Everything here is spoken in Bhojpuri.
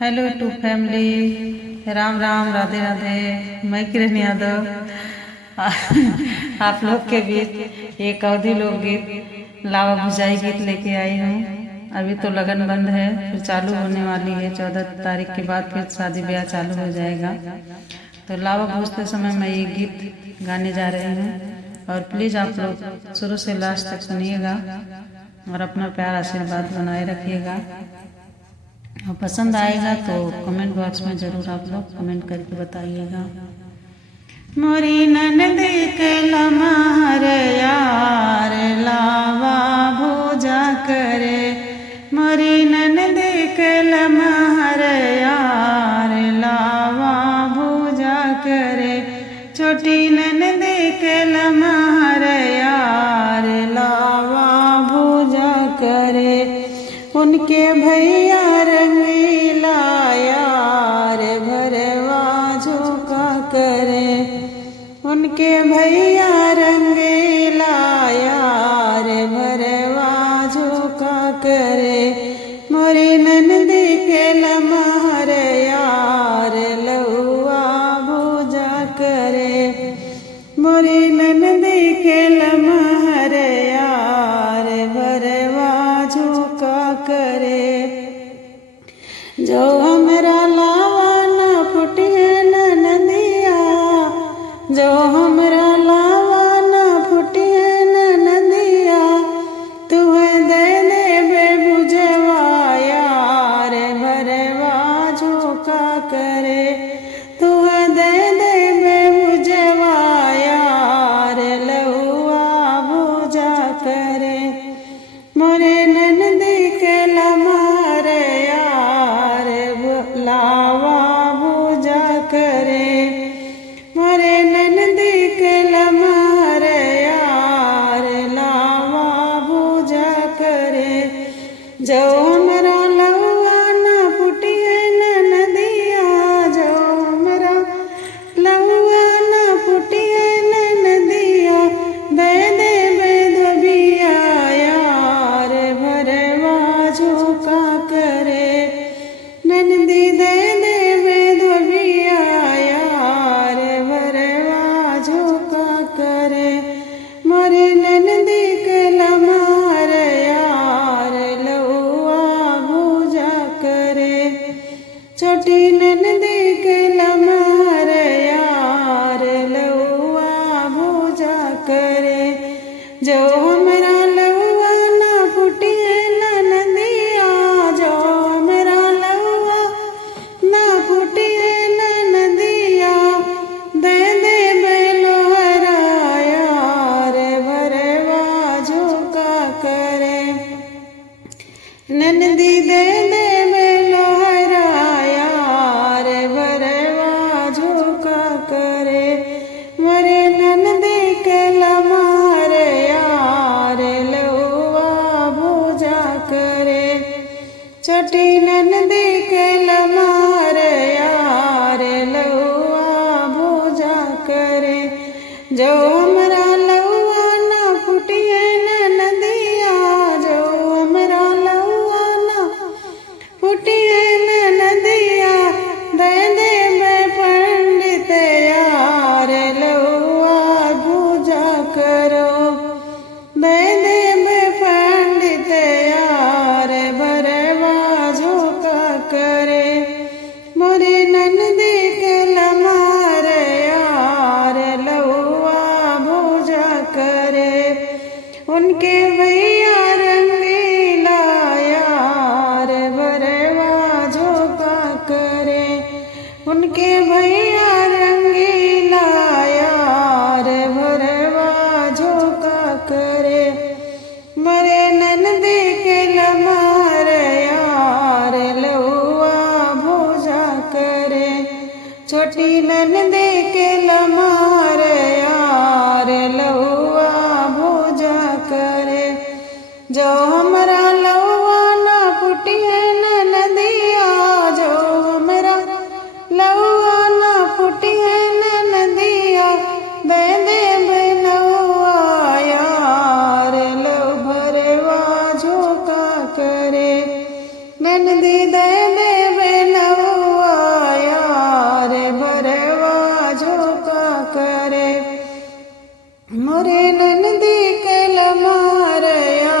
Hello to family, Ram Ram, Radhe Radhe. मैं किरण यादव आप लोग के बीच एक अवधि लोकगीत लावा भुजाई गीत लेके आई हूँ। अभी तो लगन बंद है, फिर चालू होने वाली है। 14 तारीख के बाद फिर शादी ब्याह चालू हो जाएगा। तो लावा भूजते समय मैं ये गीत गाने जा रही हूँ और प्लीज़ आप लोग शुरू से लास्ट तक सुनिएगा और अपना प्यार आशीर्वाद बनाए रखिएगा। और पसंद आएगा तो कमेंट बॉक्स में ज़रूर आप लोग कमेंट करके बताइएगा। मोरी ननद के लमहर यार लावा भोजा करे, मोरी ननद के लमहर यार लावा भोजा करे, छोटी ननद के लमहर यार लावा भोजा करे, उनके भैया रंगीला यार भरवा झोंका करे, उनके भैया रंगीला यार भरवा झोंका करे, मोरी ननद के लमहर यार लउआ भोजा करे, मोरी ननद के लमहर यार भरवा झोंका करे। जो हमरा लावा ना फुटिए ननदिया, जो हमरा लावा ना फुटिए ननदिया, तुहे दे देबे बुझवा यार भरवा झोंका करे, तुहे दे देबे बुझवा यार लउआ भोजा करे, मोरे ननद के लमहर यार लावा भोजा करे, मोरे ननद के लमहर यार लावा भोजा करे। जो हमरा लउआ ना फुटिए ननदिया, जो हमरा लउआ ना फुटिए ननदिया, दे देबे धोबिया यार भरवा झोंका करे, ननदी दे देबे धोबिया यार भरवा झोंका करे, मोरे ननदी के लमहर यार लउआ भोजा करे, छोटी ननदी के लमहर यार लउआ भोजा करे। जो हमरा लउआ ना फुटिए ननदिया, जो हमरा लउआ ना फुटिए ननदिया, दे देबे लोहरा यार भरवा झोंका करे, ननदी दे देबे लोहरा यार भरवा झोंका करे, मोरे ननदी के लमहर यार लउआ भोजा करे, छोटी ननदी के लमहर यार लउआ भोजा करे। जो हमरा लउआ ना फुटिए ननदिया, जो हमरा लउआ ना फुटिए ननदिया, दे देबे पंडित यार लउआ भोजा करो, दे देबे पंडित यार भरवा झोंका करे, मोरे ननद के लमहर यार लउआ भोजा करे, उनके भैया रंगीला यार भरवा झोंका करे, उनके भैया रंगीला यार भरवा झोंका करे, मोरे ननद के लमहर यार लउआ भोजा करे, छोटी ननद के लमहर यार लउआ भोजा करे। जो हमरा लउआ ना फुटिए ननदिया, जो हमरा लउआ ना मोरे नंदी कल मारया